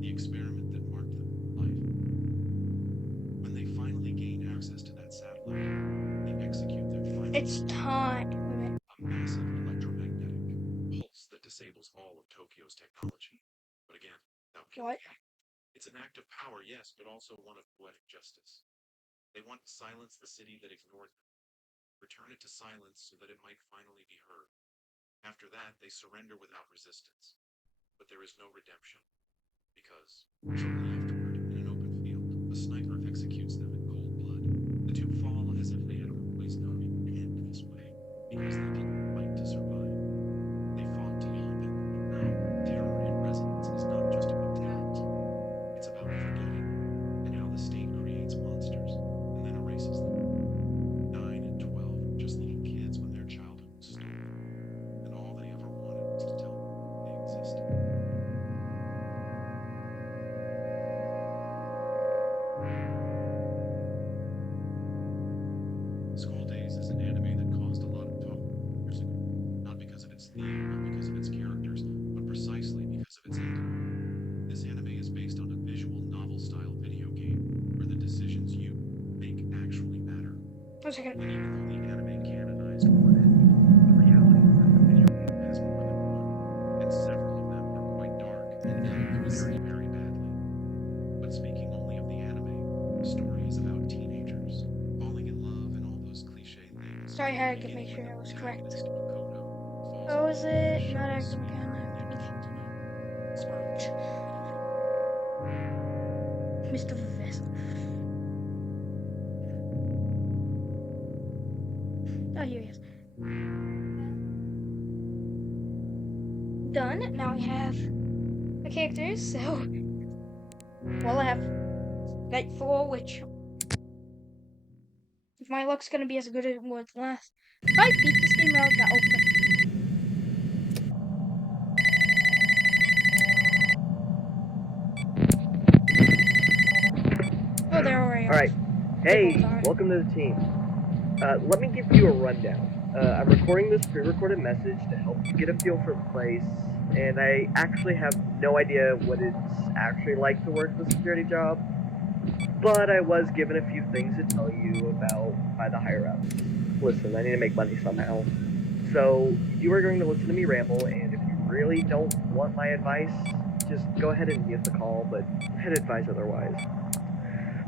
the experiment that marked their life. When they finally gain access to that satellite, they execute their final It's time. a massive electromagnetic pulse that disables all of Tokyo's technology. But again, without killing. What? It's an act of power, yes, but also one of poetic justice. They want to silence the city that ignored them, return it to silence so that it might finally be heard. After that, they surrender without resistance. But there is no redemption, because shortly afterward, in an open field, a sniper executes them in cold blood. The two fall as if they had always known it would end this way, because they didn't fight to survive. They fought to learn that now terror in resonance is not just about tactics. It's about forgetting, and how the state creates monsters and then erases them. 9 and 12 were just little kids when their childhood was stolen, and all they ever wanted was to tell them they existed. School Days is an anime that caused a lot of talk years ago, not because of its theme, not because of its characters, but precisely because of its ending. This anime is based on a visual novel-style video game where the decisions you make actually matter. 1 second. And even though the anime canonized one ending, the reality is that the video game has more than one, and several of them are quite dark and end very, very badly. But speaking only of the anime, the story is about teenagers falling in love and all those cliche things. Sorry, I had to make sure I was correct. Makoto How falls is in love it? with Not Shirley acting Sparge. Mr. Vessel. Oh, here he is. Done. Now we have the characters. So, well, I have Night 4, which, if my luck's gonna be as good as it was last, if I beat this game out, that open. Oh, they're already off. Alright, hey, welcome to the team. Let me give you a rundown. I'm recording this pre-recorded message to help you get a feel for the place, and I actually have no idea what it's actually like to work the security job, but I was given a few things to tell you about by the higher-ups. Listen, I need to make money somehow. So, you are going to listen to me ramble, and if you really don't want my advice, just go ahead and mute the call, but I'd advise otherwise.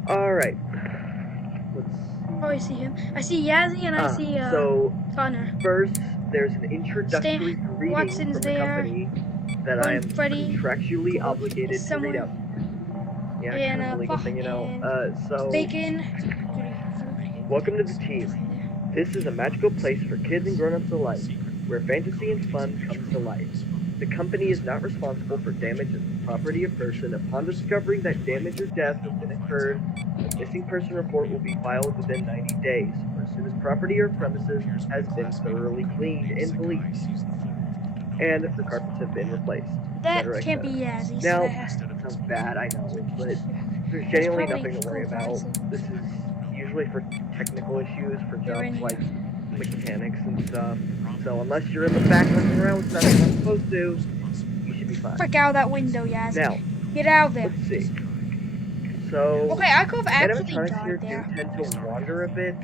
Alright. Let's see. Oh, I see him. I see Yazzie and I see So, Connor. first, there's an introductory greeting Watson's from the there. company that I am Freddy, contractually obligated to read out. Yeah, kind of a legal thing, you know. So, Bacon. welcome to the team. This is a magical place for kids and grown-ups alike, where fantasy and fun comes to life. The company is not responsible for damage of property or person. Upon discovering that damage or death has been incurred, a missing person report will be filed within 90 days, or as soon as property or premises has been thoroughly cleaned and bleached, and the carpets have been replaced. That can't be Yazzie. Now, So sounds bad, I know, but there's genuinely nothing to worry about. This is usually for technical issues, for jobs like mechanics and stuff. So unless you're in the back messing around with stuff you're not supposed to, you should be fine. Frick out that window, Yazzie. Now, get out of there. Let's see. So, okay, I could have actually animatronics here died do there. tend to wander a bit.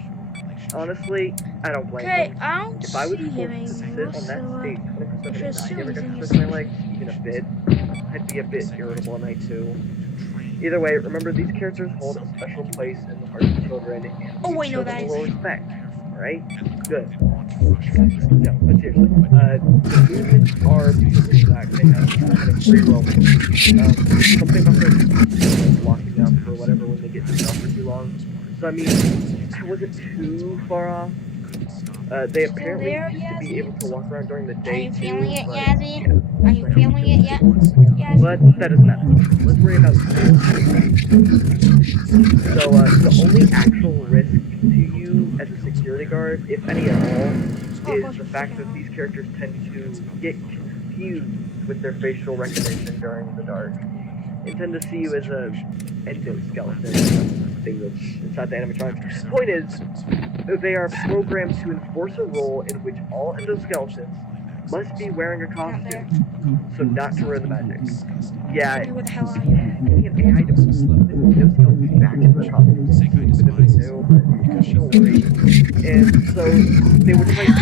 Honestly, I don't blame Okay, them. I don't If I was see forced him to sit anymore, on that so stage 24/7 and just not ever get using to his stretch my legs even a bit, I'd be a bit irritable at night too. Either way, remember these characters hold a special place in the hearts of children, and we show them a little respect, right? Good. No, but seriously, the movements are perfectly exact. They have kind of free roaming. Something about their walking down for whatever when they get stuck for too long. So I mean, I wasn't too far off. They apparently used to be able to walk around during the day too. Are you feeling it, but, Yazzie? yeah, Are you feeling it yet? Yazzie? But that doesn't matter. Let's worry about school. So, the only actual risk to you as a security guard, if any at all, is the fact that these characters tend to get confused with their facial recognition during the dark, and tend to see you as a endoskeleton, thing that's inside the animatronics. Point is, they are programmed to enforce a role in which all endoskeletons, must be wearing a Not there. costume, so not to ruin the magic. Yeah, Okay, where the hell are you? an AI don't knows how to back into the costume. Say I despise this because she Don't worry. And so they would try to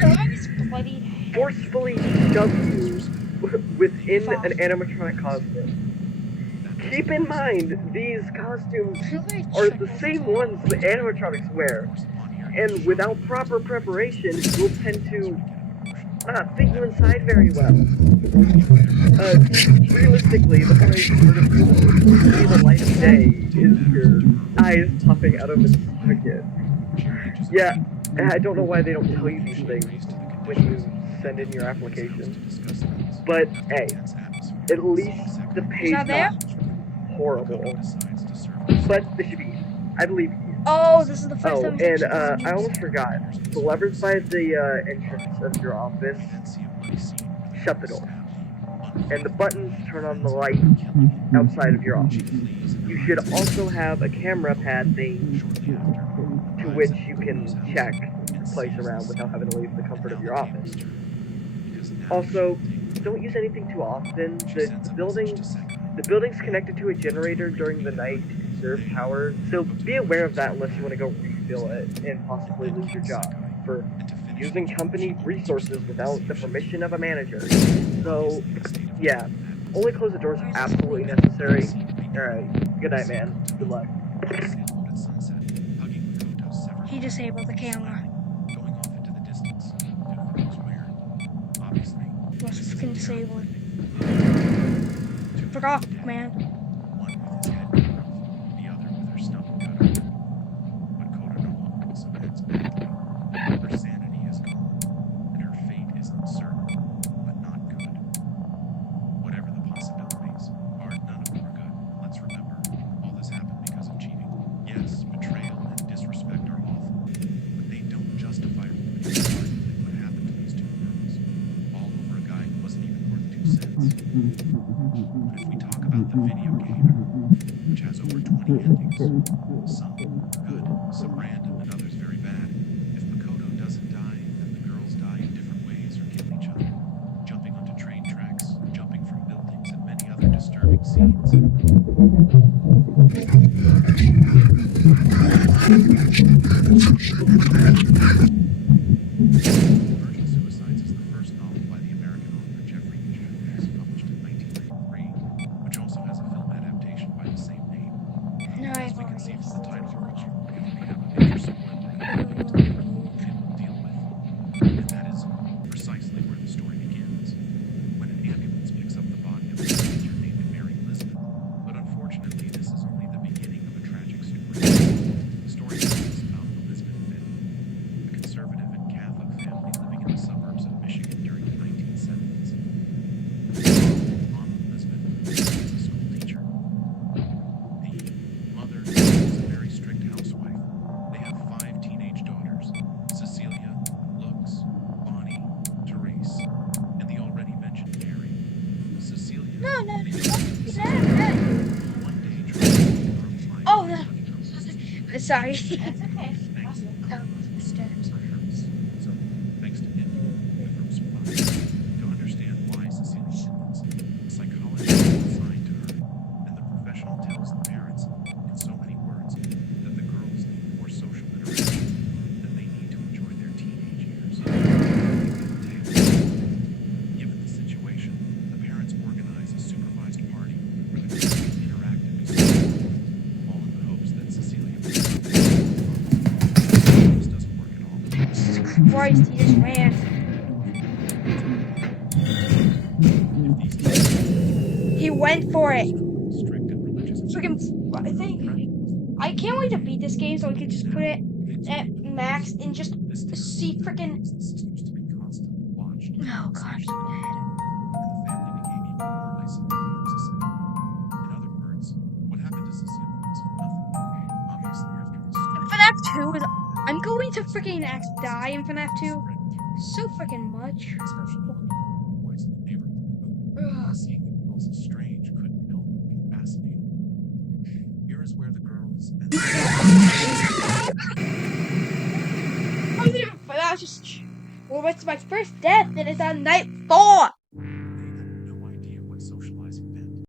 Guys, bloody forcefully shove you within an animatronic costume. Keep in mind, these costumes are the same ones the animatronics wear, and without proper preparation, you'll tend to not fit you inside very well. Realistically, the more sort of see the light of day is your eyes popping out of its socket. Yeah, I don't know why they don't tell you these things when you send in your application. But hey, at least the pay's not there? not horrible. But this should be, I believe. Oh, this is the first Oh, time and I almost forgot. The levers by the entrance of your office shut the door, and the buttons turn on the light outside of your office. You should also have a camera pad thing to which you can check the place around without having to leave the comfort of your office. Also, don't use anything too often. The building's connected to a generator during the night to conserve power, so be aware of that unless you want to go refill it and possibly lose your job for using company resources without the permission of a manager. So, yeah, only close the doors if absolutely necessary. Alright, good night, man. Good luck. He disabled the camera. Must fucking disable it. Fuck off, man. One with his head cut off, the other with her stomach cut open. But Coda no longer also ends badly. Her sanity is gone, and her fate is uncertain, but not good. Whatever the possibilities, none of them are good. Let's remember, all this happened because of cheating. Yes, betrayal and disrespect are awful, but they don't justify ruining what happened to these two girls. All over a guy who wasn't even worth 2 cents. But if we talk about the video game, which has over 20 endings, some good, some random, and others very bad, if Makoto doesn't die, then the girls die in different ways or kill each other, jumping onto train tracks, jumping from buildings, and many other disturbing scenes. Virgin Suicides is the first novel by the American author Jeffrey Hughes, published in 1993, which also has a film adaptation by the same name. No, As I've we can already see from the title of the watched novel, we have a major spoiler it will deal with, and that is precisely where the story begins, when an ambulance picks up the body of a teenager named Mary Elizabeth. But unfortunately, this is only the beginning of a tragic story. The story tells us about Elizabeth Finn, a conservative and Catholic family living in the suburbs of Michigan during the 1970s. Mom Elizabeth is a school teacher. The mother is a very strict housewife. They have 5 teenage daughters: Cecilia, Lux, Bonnie, Therese, and the already mentioned Mary. Cecilia, No, the youngest, one day tried to take her life Oh, by no. cutting out Sorry. So, thanks to him, the group survived. To understand why Cecilia did this, a psychologist was assigned to her, and the professional tells the parents, in so many words, that the girls need more social interaction, that they need to enjoy their teenage years. Given the situation, the parents organize a supervised party where the girls can interact and be social, all in the hopes that Cecilia will this doesn't work at all. Jesus Christ, he just ran. If these teens He went for it. strict and religious Freaking, I think. I can't wait to beat this game so I could just put it at max and just see freaking. seems to be constantly watched. Oh gosh. And the family became even more isolated from Cecilia. In other words, what happened to Cecilia was for nothing. Obviously, after this story, FNAF 2 is. I'm going to freaking die in FNAF 2 so freaking much. especially when boys in the neighborhood. Seeing the girls as strange couldn't help but be fascinating. Here is where the girls and I didn't. That was just. Well, it's my first death, and it's on night 4.